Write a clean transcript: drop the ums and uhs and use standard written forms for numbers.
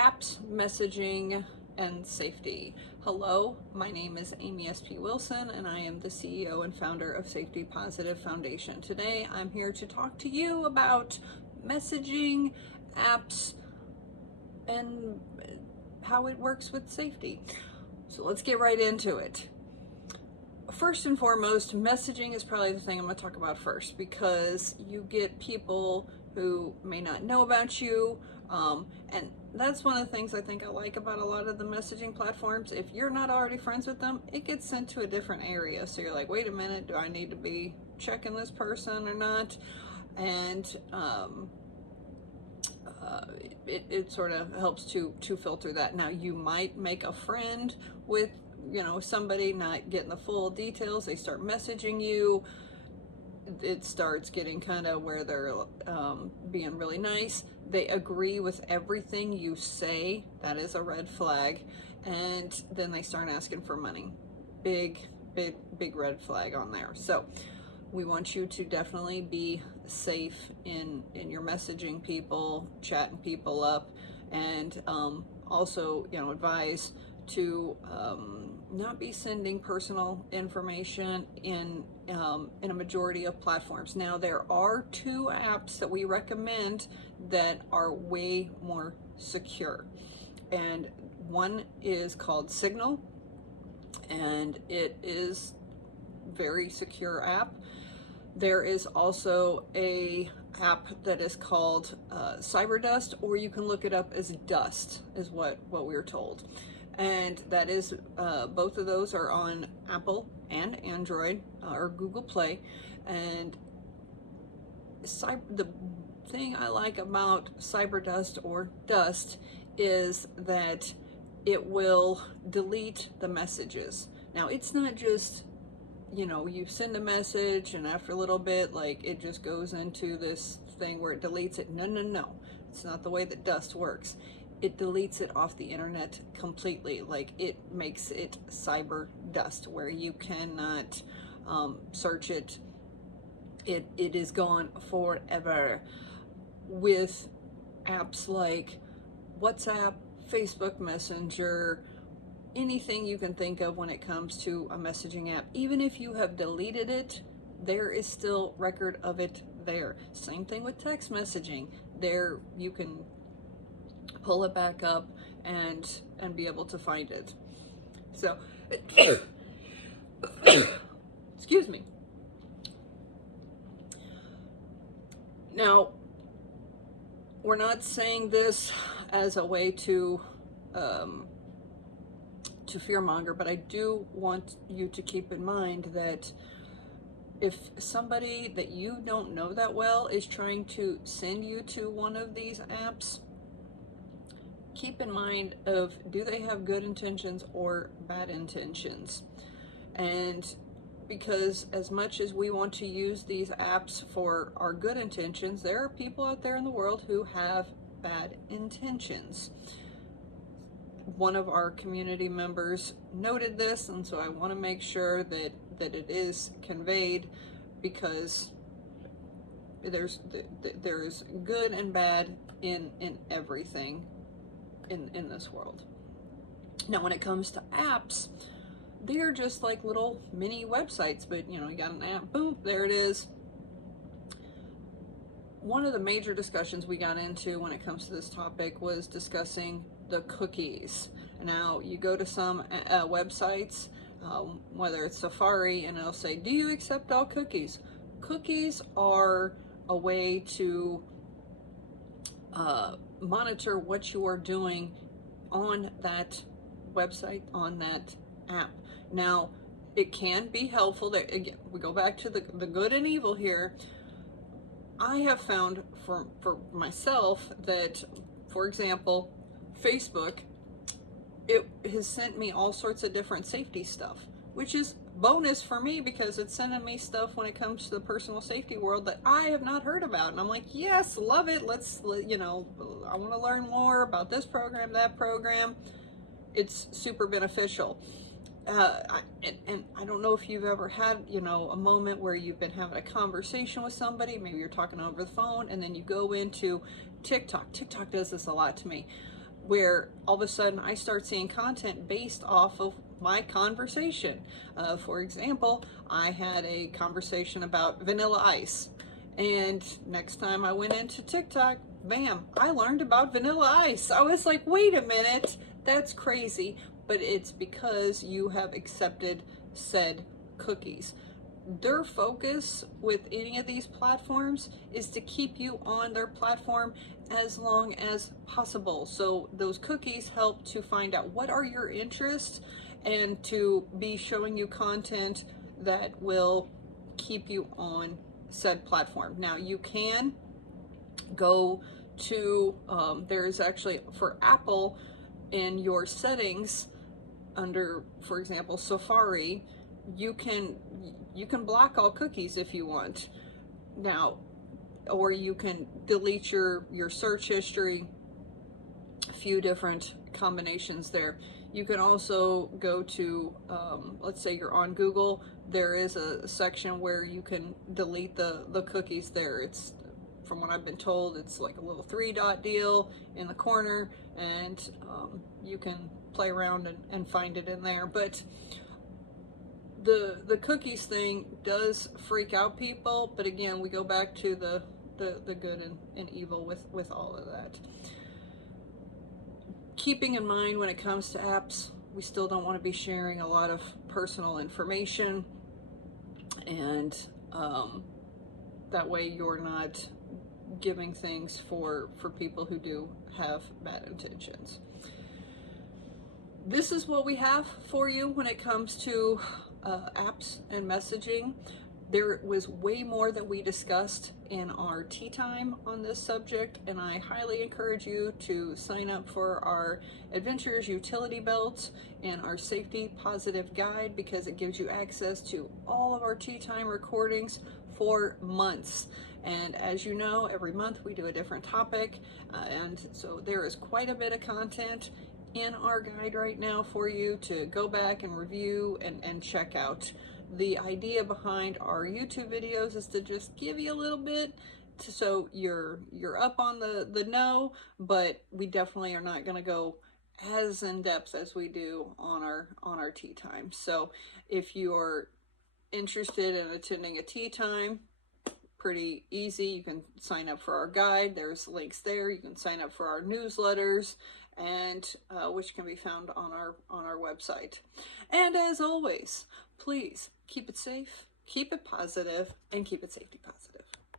apps, messaging, and safety. Hello, my name is Amy S.P. Wilson, and I am the CEO and founder of Safety Positive Foundation. Today, I'm here to talk to you about messaging, apps, and how it works with safety. So let's get right into it. First and foremost, messaging is probably the thing I'm going to talk about first, because you get people who may not know about you, and that's one of the things I think I like about a lot of the messaging platforms. If you're not already friends with them, it gets sent to a different area, so you're like, wait a minute, do I need to be checking this person or not? And it sort of helps to filter that. Now, you might make a friend with somebody, not getting the full details. They start messaging you. It starts getting kind of where they're being really nice. They agree with everything you say. That is a red flag. And then they start asking for money. Big red flag on there. So we want you to definitely be safe in your messaging people, chatting people up, and also advise to not be sending personal information in a majority of platforms. Now, there are two apps that we recommend that are way more secure, and one is called Signal, and it is very secure app. There is also a app that is called CyberDust, or you can look it up as Dust, is what we were told. And that is, both of those are on Apple and Android, or Google Play. And the thing I like about CyberDust or Dust is that it will delete the messages. Now, it's not just you send a message and after a little bit, like, it just goes into this thing where it deletes it. No. It's not the way that Dust works. It deletes it off the internet completely. Like, it makes it cyber dust, where you cannot search it. It is gone forever. With apps like WhatsApp, Facebook Messenger, anything you can think of when it comes to a messaging app, even if you have deleted it, there is still record of it there. Same thing with text messaging. There you can pull it back up and be able to find it. So excuse me. Now, we're not saying this as a way to fearmonger, but I do want you to keep in mind that if somebody that you don't know that well is trying to send you to one of these apps, keep in mind of, do they have good intentions or bad intentions? And because as much as we want to use these apps for our good intentions, there are people out there in the world who have bad intentions. One of our community members noted this, and so I want to make sure that it is conveyed, because there's good and bad in everything in this world. Now, when it comes to apps, they're just like little mini websites, but you got an app, boom, there it is. One of the major discussions we got into when it comes to this topic was discussing the cookies. Now, you go to some websites, whether it's Safari, and it'll say, do you accept all cookies? Cookies are a way to monitor what you are doing on that website, on that app. Now, it can be helpful. That, again, we go back to the good and evil here. I have found for myself that, for example, Facebook, it has sent me all sorts of different safety stuff, which is bonus for me, because it's sending me stuff when it comes to the personal safety world that I have not heard about. And I'm like, yes, love it. Let's, I want to learn more about this program, that program. It's super beneficial. And I don't know if you've ever had, a moment where you've been having a conversation with somebody, maybe you're talking over the phone, and then you go into TikTok. TikTok does this a lot to me, where all of a sudden I start seeing content based off of my conversation. For example, I had a conversation about Vanilla Ice, and next time I went into TikTok, bam, I learned about Vanilla Ice. I was like, wait a minute, that's crazy. But it's because you have accepted said cookies. Their focus with any of these platforms is to keep you on their platform as long as possible. So those cookies help to find out what are your interests and to be showing you content that will keep you on said platform. Now you can go to, there's actually for Apple in your settings under, for example, Safari, you can block all cookies if you want. Now, or you can delete your search history, a few different combinations there. You can also go to, let's say you're on Google, there is a section where you can delete the cookies there. It's, from what I've been told, it's like a little 3-dot deal in the corner, and you can play around and find it in there. But the cookies thing does freak out people, but again, we go back to the good and evil with all of that. Keeping in mind, when it comes to apps, we still don't want to be sharing a lot of personal information, and that way you're not giving things for people who do have bad intentions. This is what we have for you when it comes to apps and messaging. There was way more that we discussed in our tea time on this subject, and I highly encourage you to sign up for our Adventures Utility Belt and our Safety Positive Guide, because it gives you access to all of our tea time recordings for months. And as you know, every month we do a different topic, and so there is quite a bit of content in our guide right now for you to go back and review and check out. The idea behind our YouTube videos is to just give you a little bit so you're up on the know, but we definitely are not going to go as in depth as we do on our tea time. So if you're interested in attending a tea time, pretty easy. You can sign up for our guide. There's links there. You can sign up for our newsletters, and which can be found on our website. And as always, please keep it safe, keep it positive, and keep it safety positive.